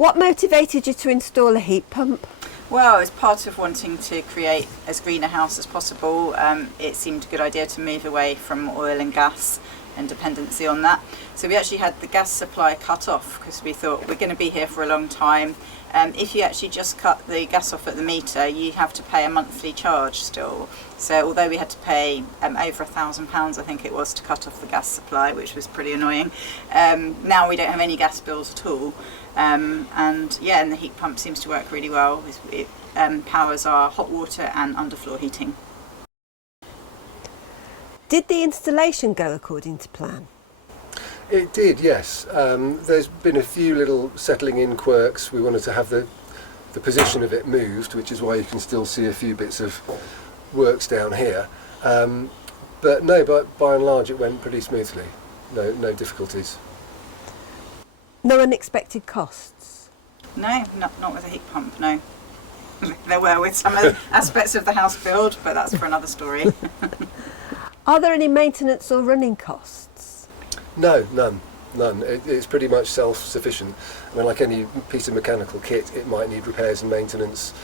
What motivated you to install a heat pump? Well, as part of wanting to create as green a house as possible, it seemed a good idea to move away from oil and gas and dependency on that. So we actually had the gas supply cut off because we thought we're going to be here for a long time. If you actually just cut the gas off at the meter, you have to pay a monthly charge still. So although we had to pay over £1,000, I think it was, to cut off the gas supply, which was pretty annoying, now we don't have any gas bills at all. And the heat pump seems to work really well. It powers our hot water and underfloor heating. Did the installation go according to plan? It did, yes. There's been a few little settling in quirks. We wanted to have the position of it moved, which is why you can still see a few bits of works down here. But no, by and large it went pretty smoothly. No difficulties. No unexpected costs? No, not with a heat pump, no. There were with some aspects of the house build, but that's for another story. Are there any maintenance or running costs? No, none. It's pretty much self-sufficient. I mean, like any piece of mechanical kit, it might need repairs and maintenance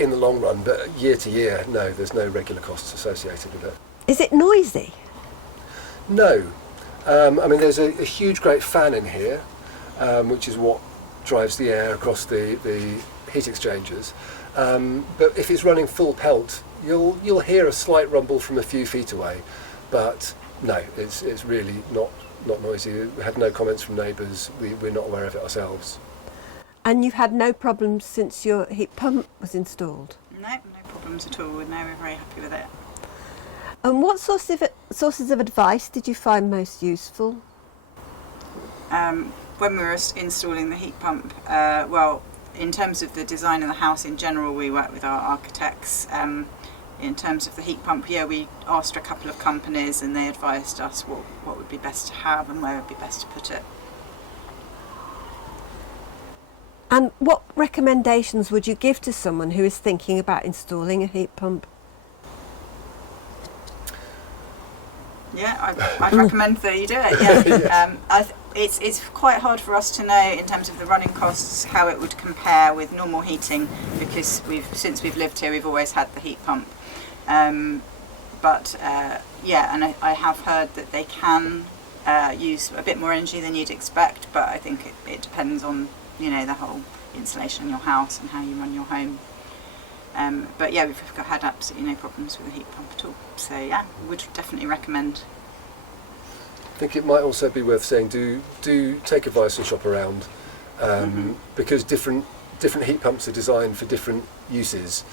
in the long run, but year to year, no, there's no regular costs associated with it. Is it noisy? No. I mean, there's a huge, great fan in here, which is what drives the air across the heat exchangers. But if it's running full pelt, you'll hear a slight rumble from a few feet away. But no, it's really not noisy. We had no comments from neighbours. We're not aware of it ourselves. And you've had no problems since your heat pump was installed? No problems at all. No, we're very happy with it. And what sources of advice did you find most useful? When we were installing the heat pump, in terms of the design of the house in general, we worked with our architects. In terms of the heat pump, we asked a couple of companies and they advised us what would be best to have and where would be best to put it. And what recommendations would you give to someone who is thinking about installing a heat pump? Yeah, I'd recommend that you do it. Yeah, yes. It's quite hard for us to know in terms of the running costs how it would compare with normal heating, because since we've lived here we've always had the heat pump. And I have heard that they can use a bit more energy than you'd expect, but I think it depends on the whole insulation in your house and how you run your home. We've had absolutely no problems with the heat pump at all. So yeah, would definitely recommend. I think it might also be worth saying do take advice and shop around, because different heat pumps are designed for different uses.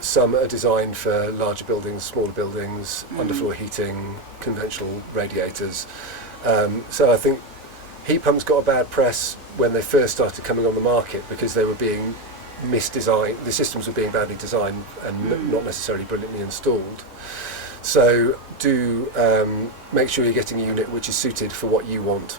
Some are designed for larger buildings, smaller buildings, underfloor heating, conventional radiators. So I think heat pumps got a bad press when they first started coming on the market because they were being misdesigned. The systems were being badly designed and not necessarily brilliantly installed. So do make sure you're getting a unit which is suited for what you want.